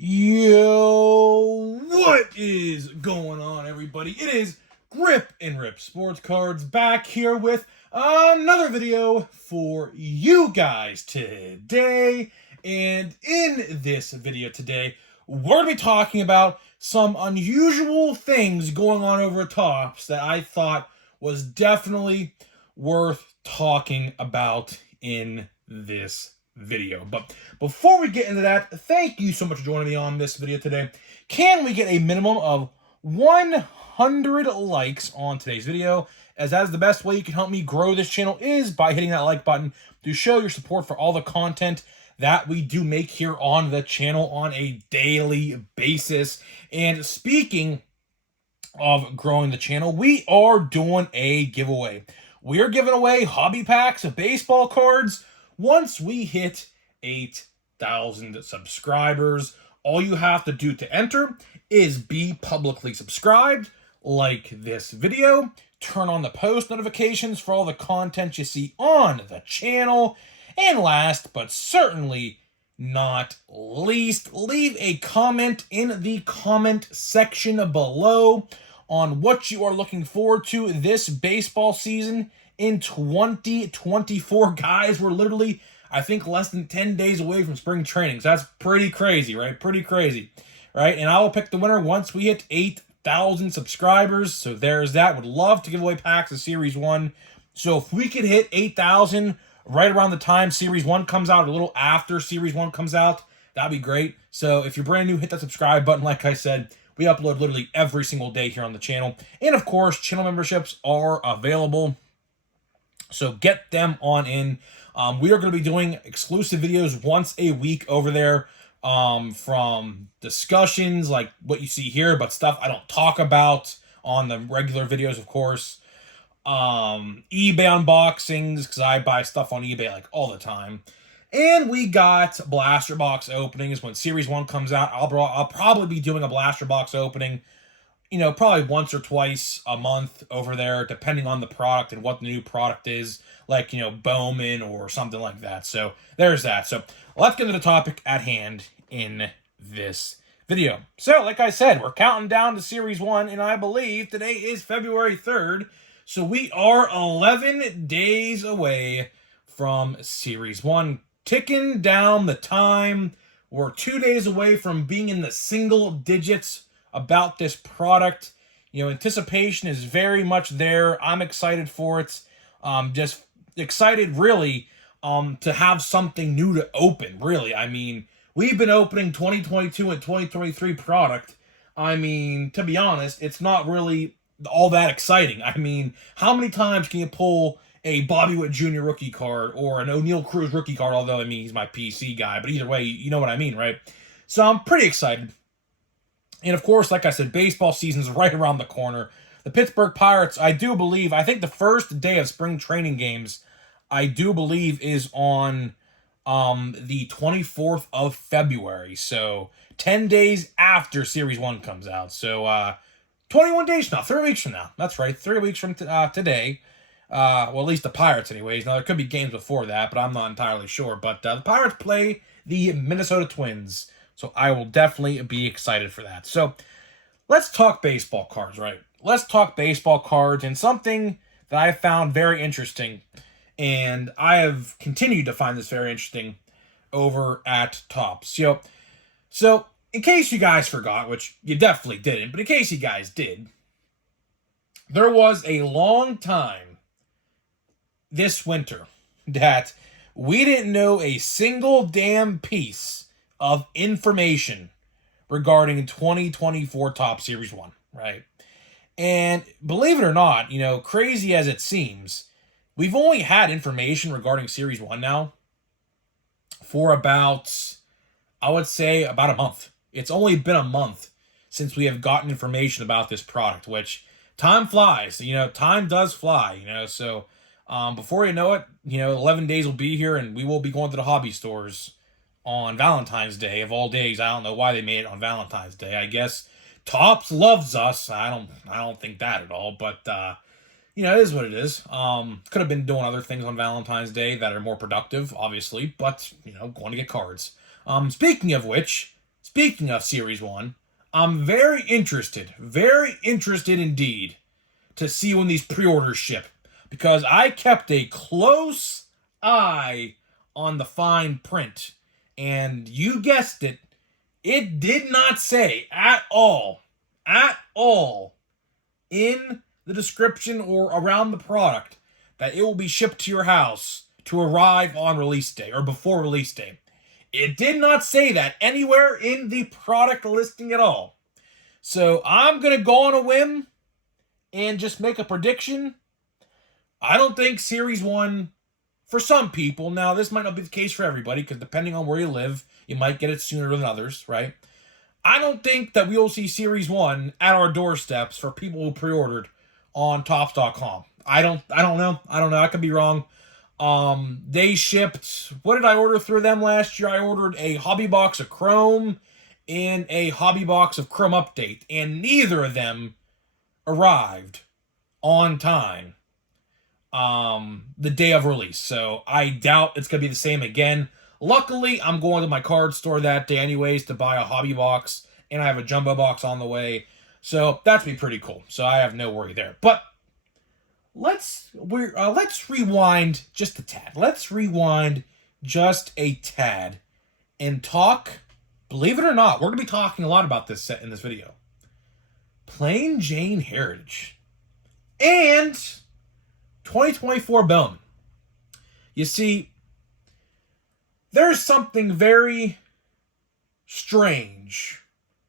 Yo, what is going on, everybody? It is Grip and Rip Sports Cards back here with another video for you guys today. And in this video today, we're going to be talking about some unusual things going on over at Topps that I thought was definitely worth talking about in this video. But before we get into that, thank you so much for joining me on this video today. Can we get a minimum of 100 likes on today's video, as that is the best way you can help me grow this channel, is by hitting that like button to show your support for all the content that we do make here on the channel on a daily basis. And speaking of growing the channel, we are doing a giveaway. We are giving away hobby packs of baseball cards once we hit 8,000 subscribers. All you have to do to enter is be publicly subscribed, like this video, turn on the post notifications for all the content you see on the channel, and last but certainly not least, leave a comment in the comment section below on what you are looking forward to this baseball season in 2024. Guys, we're literally, I think, less than 10 days away from spring training. So that's pretty crazy, right? Pretty crazy, right? And I will pick the winner once we hit 8,000 subscribers. So there's that. Would love to give away packs of Series 1. So if we could hit 8,000 right around the time Series 1 comes out, a little after Series 1 comes out, that'd be great. So if you're brand new, hit that subscribe button. Like I said, we upload literally every single day here on the channel. And of course, channel memberships are available, so get them on in. We are going to be doing exclusive videos once a week over there, from discussions like what you see here, but stuff I don't talk about on the regular videos, of course. eBay unboxings, because I buy stuff on eBay like all the time. And we got blaster box openings when Series 1 comes out. I'll probably be doing a blaster box opening, you know, probably once or twice a month over there, depending on the product and what the new product is, like, you know, Bowman or something like that. So there's that. So let's get to the topic at hand in this video. So like I said, we're counting down to Series 1, and I believe today is February 3rd. So we are 11 days away from Series 1. Ticking down the time. We're 2 days away from being in the single digits about this product. You know, anticipation is very much there. I'm excited for it. Just excited, really, to have something new to open, really. I mean, we've been opening 2022 and 2023 product. I mean, to be honest, it's not really all that exciting. I mean, how many times can you pull a Bobby Witt Jr. rookie card or an O'Neal Cruz rookie card? Although, I mean, he's my PC guy, but either way, you know what I mean, right? So I'm pretty excited. And of course, like I said, baseball season's right around the corner. The Pittsburgh Pirates, I think the first day of spring training games, I do believe, is on the 24th of February. So 10 days after Series 1 comes out. So 21 days from now, 3 weeks from now. That's right, 3 weeks from today. Well, at least the Pirates anyways. Now, there could be games before that, but I'm not entirely sure. But the Pirates play the Minnesota Twins, so I will definitely be excited for that. So let's talk baseball cards, right? Let's talk baseball cards, and something that I found very interesting, and I have continued to find this very interesting over at Topps. So in case you guys forgot, which you definitely didn't, but in case you guys did, there was a long time this winter that we didn't know a single damn piece of information regarding 2024 Topps Series 1, right? And believe it or not, you know, crazy as it seems, we've only had information regarding Series 1 now for about, I would say, about a month. It's only been a month since we have gotten information about this product, which time flies. You know, time does fly, you know, so before you know it, you know, 11 days will be here, and we will be going to the hobby stores on Valentine's Day of all days. I don't know why they made it on Valentine's Day. I guess Topps loves us. I don't think that at all, but you know, it is what it is. Could have been doing other things on Valentine's Day that are more productive, obviously, but you know, going to get cards. Speaking of which, speaking of Series 1, I'm very interested indeed, to see when these pre-orders ship. Because I kept a close eye on the fine print. And you guessed it, it did not say at all in the description or around the product that it will be shipped to your house to arrive on release day or before release day. It did not say that anywhere in the product listing at all. So I'm going to go on a whim and just make a prediction. I don't think Series 1, for some people, now this might not be the case for everybody, because depending on where you live, you might get it sooner than others, right? I don't think that we will see Series 1 at our doorsteps for people who pre-ordered on Topps.com. I don't know. I could be wrong. They shipped, what did I order through them last year? I ordered a hobby box of Chrome and a hobby box of Chrome Update, and neither of them arrived on time the day of release. So I doubt it's going to be the same again. Luckily, I'm going to my card store that day anyways to buy a hobby box, and I have a jumbo box on the way. So that's be pretty cool. So I have no worry there. But let's rewind just a tad. Let's rewind just a tad and talk. Believe it or not, we're going to be talking a lot about this set in this video. Plain Jane Heritage and 2024 Bowman. You see, there's something very strange,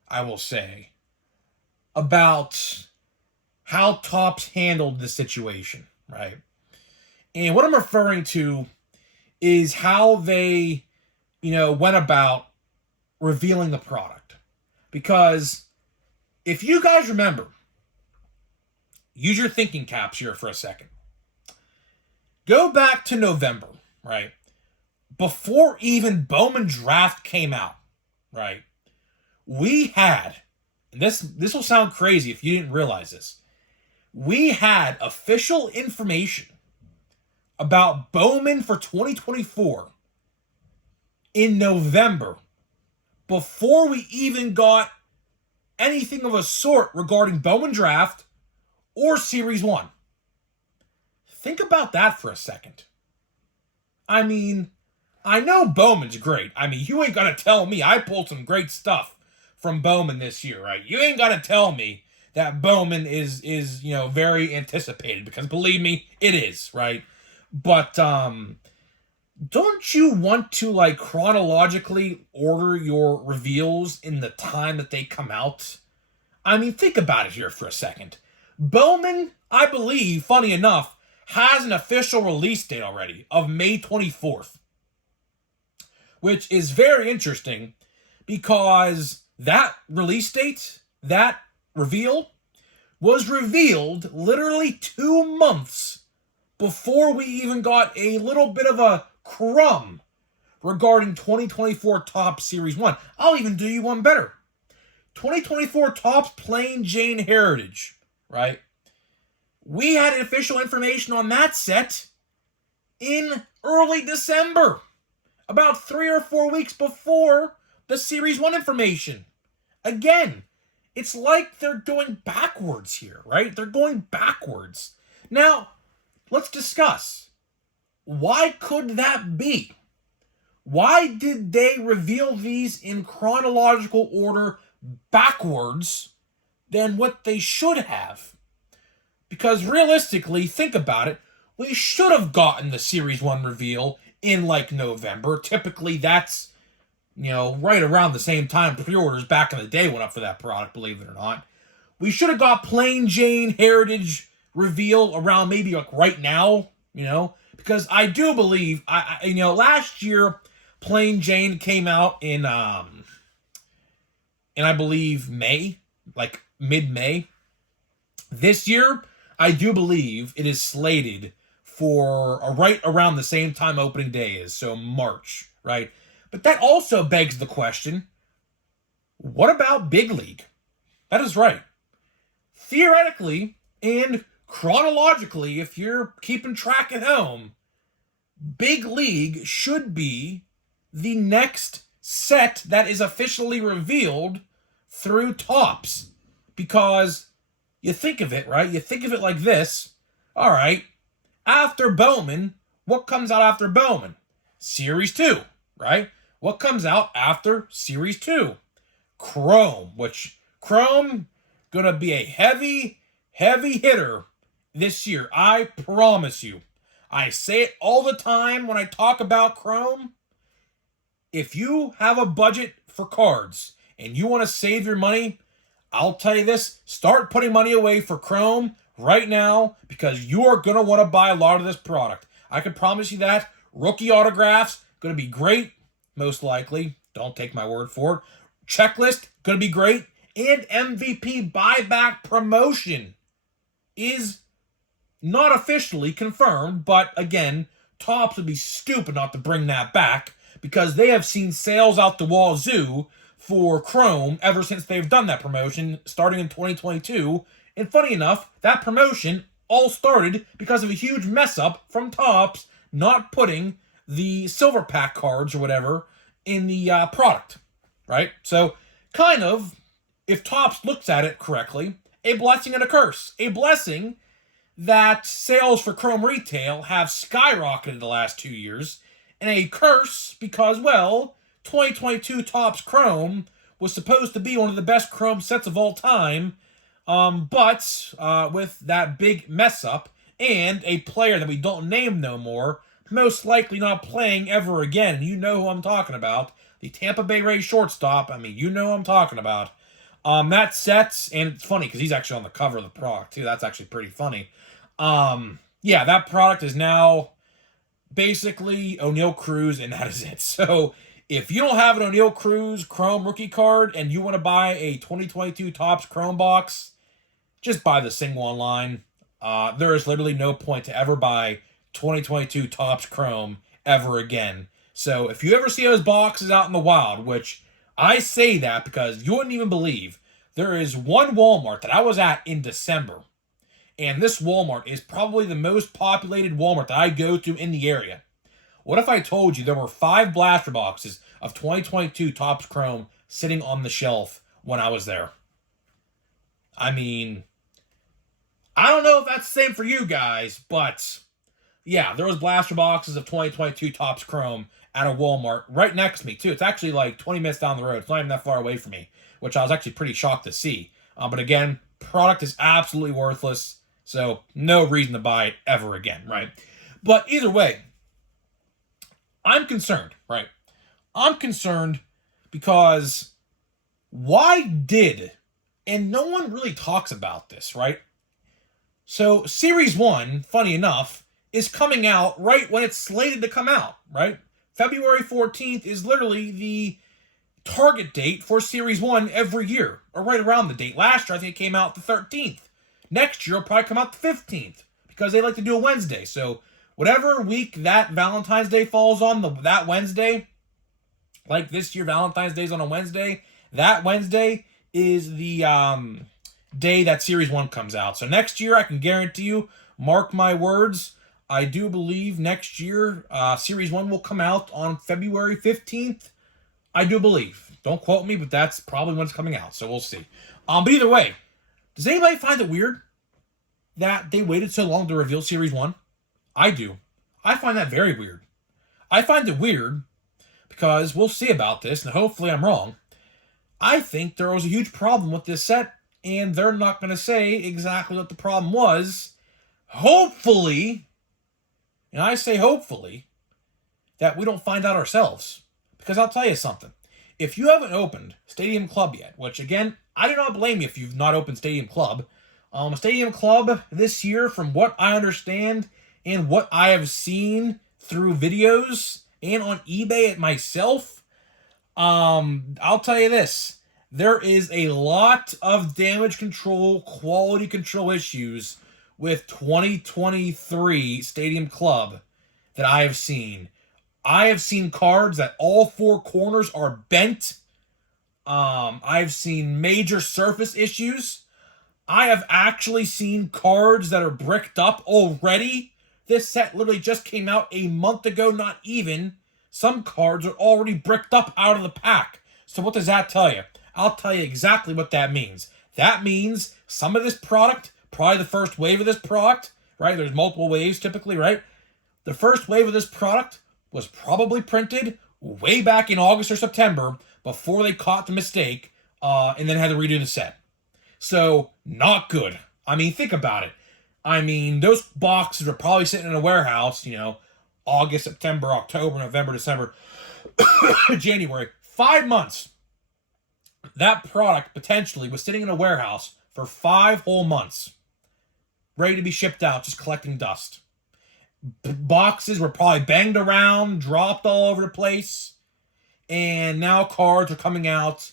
I will say, about how Topps handled this situation, right? And what I'm referring to is how they, went about revealing the product. Because if you guys remember, use your thinking caps here for a second. Go back to November, right? Before even Bowman Draft came out, right? We had, and this will sound crazy if you didn't realize this, we had official information about Bowman for 2024 in November before we even got anything of a sort regarding Bowman Draft or Series 1. Think about that for a second. I mean, I know Bowman's great. I mean, you ain't gonna tell me I pulled some great stuff from Bowman this year, right? You ain't gotta tell me that Bowman is very anticipated, because believe me, it is, right? But don't you want to chronologically order your reveals in the time that they come out? I mean, think about it here for a second. Bowman, I believe, funny enough, has an official release date already of May 24th. Which is very interesting, because that release date, that reveal, was revealed literally 2 months before we even got a little bit of a crumb regarding 2024 Topps Series 1. I'll even do you one better. 2024 Topps Plain Jane Heritage, right? We had official information on that set in early December. About 3 or 4 weeks before the Series 1 information. Again, it's like they're going backwards here, right? They're going backwards. Now, let's discuss. Why could that be? Why did they reveal these in chronological order backwards than what they should have? Because realistically, think about it, we should have gotten the Series 1 reveal in November. Typically, that's, right around the same time pre-orders back in the day went up for that product, believe it or not. We should have got Plain Jane Heritage reveal around maybe right now, because I do believe, last year, Plain Jane came out in I believe May, mid-May. This year, I do believe it is slated for right around the same time opening day is, so March, right? But that also begs the question, what about Big League? That is right. Theoretically and chronologically, if you're keeping track at home, Big League should be the next set that is officially revealed through Topps. Because you think of it, right? You think of it like this. All right, after Bowman, what comes out after Bowman? Series 2, right? What comes out after Series 2? Chrome, which Chrome gonna be a heavy hitter this year. I promise you. I say it all the time when I talk about Chrome. If you have a budget for cards and you want to save your money, I'll tell you this, start putting money away for Chrome right now because you are going to want to buy a lot of this product. I can promise you that. Rookie autographs, going to be great, most likely. Don't take my word for it. Checklist, going to be great. And MVP buyback promotion is not officially confirmed, but again, Topps would be stupid not to bring that back because they have seen sales out the wazoo for Chrome ever since they've done that promotion starting in 2022. And funny enough, that promotion all started because of a huge mess up from Topps not putting the silver pack cards or whatever in the product, right? So kind of, if Topps looks at it correctly, a blessing and a curse. A blessing that sales for Chrome retail have skyrocketed the last 2 years, and a curse because, well, 2022 Topps Chrome was supposed to be one of the best Chrome sets of all time, but with that big mess up and a player that we don't name no more, most likely not playing ever again, and you know who I'm talking about, the Tampa Bay Rays shortstop, you know who I'm talking about. That sets, and it's funny because he's actually on the cover of the product too. That's actually pretty funny. Yeah, that product is now basically O'Neal Cruz, and that is it. So if you don't have an O'Neal Cruz Chrome rookie card and you want to buy a 2022 Topps Chrome box, just buy the single online. There is literally no point to ever buy 2022 Topps Chrome ever again. So if you ever see those boxes out in the wild, which I say that because you wouldn't even believe, there is one Walmart that I was at in December. And this Walmart is probably the most populated Walmart that I go to in the area. What if I told you there were 5 blaster boxes of 2022 Topps Chrome sitting on the shelf when I was there? I don't know if that's the same for you guys, but yeah, there was blaster boxes of 2022 Topps Chrome at a Walmart right next to me, too. It's actually like 20 minutes down the road. It's not even that far away from me, which I was actually pretty shocked to see. But again, product is absolutely worthless. So, no reason to buy it ever again, right? But either way, I'm concerned, right? I'm concerned because why did, and no one really talks about this, right? So, Series 1, funny enough, is coming out right when it's slated to come out, right? February 14th is literally the target date for Series 1 every year, or right around the date. Last year, I think it came out the 13th. Next year, it'll probably come out the 15th because they like to do a Wednesday. So whatever week that Valentine's Day falls on, that Wednesday, like this year, Valentine's Day's on a Wednesday. That Wednesday is the day that Series 1 comes out. So next year, I can guarantee you, mark my words, I do believe next year, Series 1 will come out on February 15th. I do believe. Don't quote me, but that's probably when it's coming out. So we'll see. But either way, does anybody find it weird that they waited so long to reveal Series 1? I do. I find that very weird. I find it weird because we'll see about this, and hopefully I'm wrong. I think there was a huge problem with this set, and they're not going to say exactly what the problem was. Hopefully, and I say hopefully, that we don't find out ourselves. Because I'll tell you something. If you haven't opened Stadium Club yet, which again, I do not blame you if you've not opened Stadium Club. Stadium Club this year, from what I understand and what I have seen through videos and on eBay it myself, I'll tell you this. There is a lot of damage control, quality control issues with 2023 Stadium Club that I have seen. I have seen cards that all 4 corners are bent. I've seen major surface issues. I have actually seen cards that are bricked up already. This set literally just came out a month ago, not even. some cards are already bricked up out of the pack. So what does that tell you? I'll tell you exactly what that means. That means some of this product, probably the first wave of this product, right? There's multiple waves typically, right? The first wave of this product was probably printed way back in August or September before they caught the mistake and then had to redo the set. So, not good. I mean, think about it. I mean, those boxes are probably sitting in a warehouse, August, September, October, November, December, January. 5 months. That product potentially was sitting in a warehouse for 5 whole months, ready to be shipped out, just collecting dust. Boxes were probably banged around, dropped all over the place, and now cards are coming out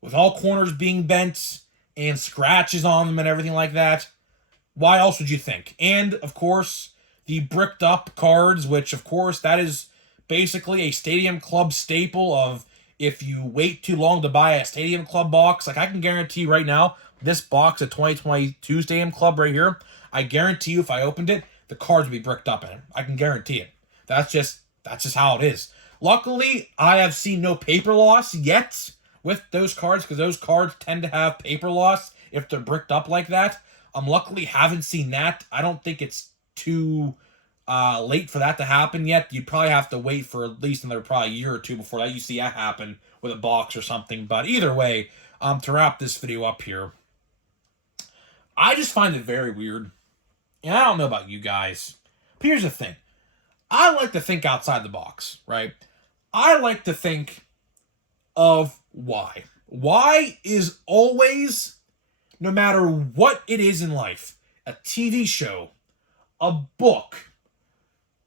with all corners being bent and scratches on them and everything like that. Why else would you think? And, of course, the bricked up cards, which, of course, that is basically a Stadium Club staple of if you wait too long to buy a Stadium Club box. Like, I can guarantee right now, this box of 2022 Stadium Club right here, I guarantee you if I opened it, the cards would be bricked up in it. I can guarantee it. That's just how it is. Luckily, I have seen no paper loss yet with those cards, because those cards tend to have paper loss if they're bricked up like that. Luckily, haven't seen that. I don't think it's too late for that to happen yet. You'd probably have to wait for at least another probably year or two before that you see that happen with a box or something. But either way, to wrap this video up here, I just find it very weird. And I don't know about you guys, but here's the thing. I like to think outside the box, right? I like to think of why. Why is always, no matter what it is in life, a TV show, a book,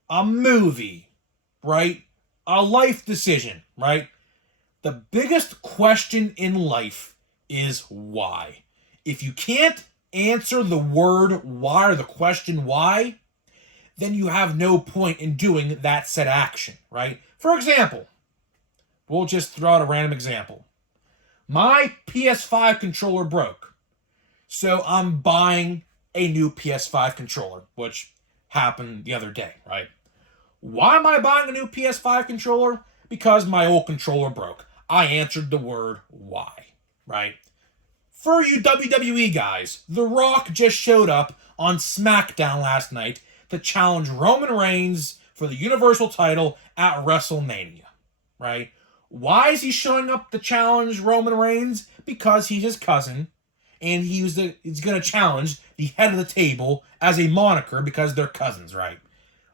a movie, right? A life decision, right? The biggest question in life is why. If you can't answer the word why or the question why, then you have no point in doing that said action, right? For example, we'll just throw out a random example. My PS5 controller broke, so I'm buying a new PS5 controller, which happened the other day, right? Why am I buying a new PS5 controller? Because my old controller broke. I answered the word why, right? For you WWE guys, The Rock just showed up on SmackDown last night to challenge Roman Reigns for the Universal title at WrestleMania, right? Why is he showing up to challenge Roman Reigns? Because he's his cousin, and he's going to challenge the head of the table as a moniker because they're cousins, right?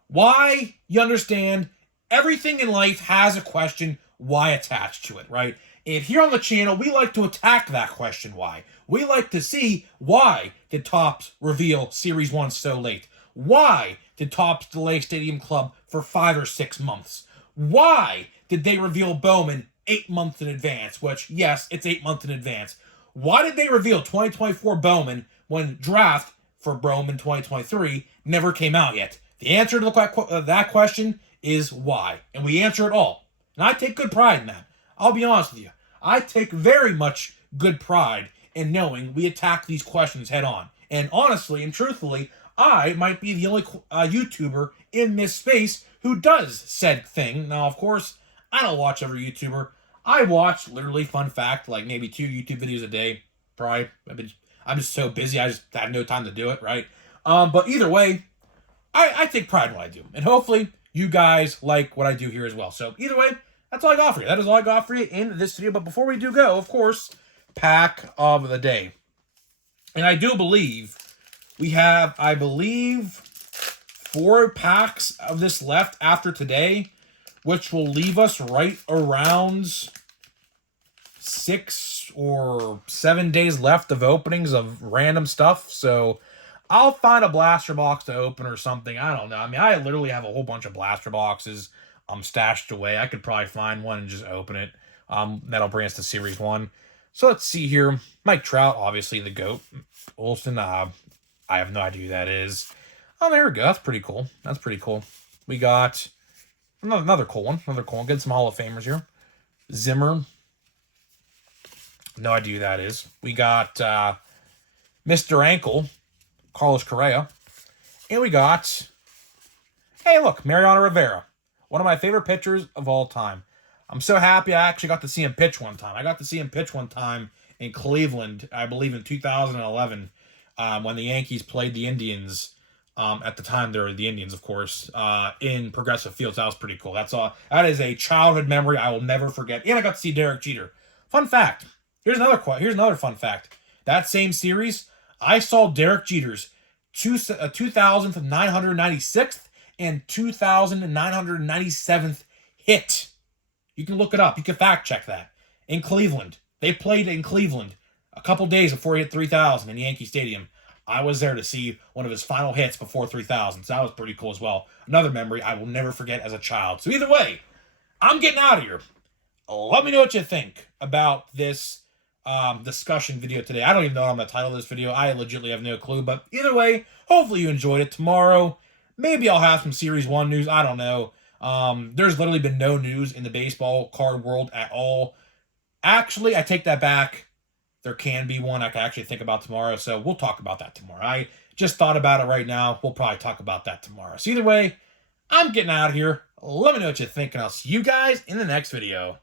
Why? You understand, everything in life has a question why attached to it, right? And here on the channel, we like to attack that question why. We like to see why did Topps reveal Series 1 so late? Why did Topps delay Stadium Club for 5 or 6 months? Why did they reveal Bowman 8 months in advance? Which, yes, it's 8 months in advance. Why did they reveal 2024 Bowman when draft for Bowman 2023 never came out yet? The answer to that question is why. And we answer it all. And I take good pride in that. I'll be honest with you. I take very much good pride in knowing we attack these questions head on. And honestly and truthfully, I might be the only YouTuber in this space who does said thing. Now, of course, I don't watch every YouTuber. I watch, literally, fun fact, like maybe 2 YouTube videos a day. Probably. I'm just so busy, I just have no time to do it, right? But either way, I take pride in what I do. And hopefully, you guys like what I do here as well. So either way, that's all I got for you. That is all I got for you in this video. But before we do go, of course, pack of the day. And I do believe we have, 4 packs of this left after today, which will leave us right around 6 or 7 days left of openings of random stuff. So I'll find a blaster box to open or something. I don't know. I mean, I literally have a whole bunch of blaster boxes stashed away. I could probably find one and just open it. That'll bring us to Series 1. So let's see here. Mike Trout, obviously the GOAT. Olsen, I have no idea who that is. Oh, there we go. That's pretty cool. That's pretty cool. We got another cool one. Another cool one. Get some Hall of Famers here. Zimmer. No idea who that is. We got Mr. Ankle, Carlos Correa. And we got, hey, look, Mariano Rivera. One of my favorite pitchers of all time. I'm so happy I actually got to see him pitch one time. I got to see him pitch one time in Cleveland, I believe in 2011, when the Yankees played the Indians. At the time, they were the Indians, of course, in Progressive Fields. That was pretty cool. That's all. That is a childhood memory I will never forget. And I got to see Derek Jeter. Fun fact. Here's another fun fact. That same series, I saw Derek Jeter's 2,996th and 2,997th hit. You can look it up. You can fact check that. In Cleveland. They played in Cleveland a couple days before he hit 3,000 in Yankee Stadium. I was there to see one of his final hits before 3,000. So that was pretty cool as well. Another memory I will never forget as a child. So either way, I'm getting out of here. Let me know what you think about this discussion video today. I don't even know what I'm going to title this video. I legitimately have no clue. But either way, hopefully you enjoyed it. Tomorrow, maybe I'll have some Series 1 news. I don't know. There's literally been no news in the baseball card world at all. Actually, I take that back. There can be one I can actually think about tomorrow, so we'll talk about that tomorrow. I just thought about it right now. We'll probably talk about that tomorrow. So either way, I'm getting out of here. Let me know what you think, and I'll see you guys in the next video.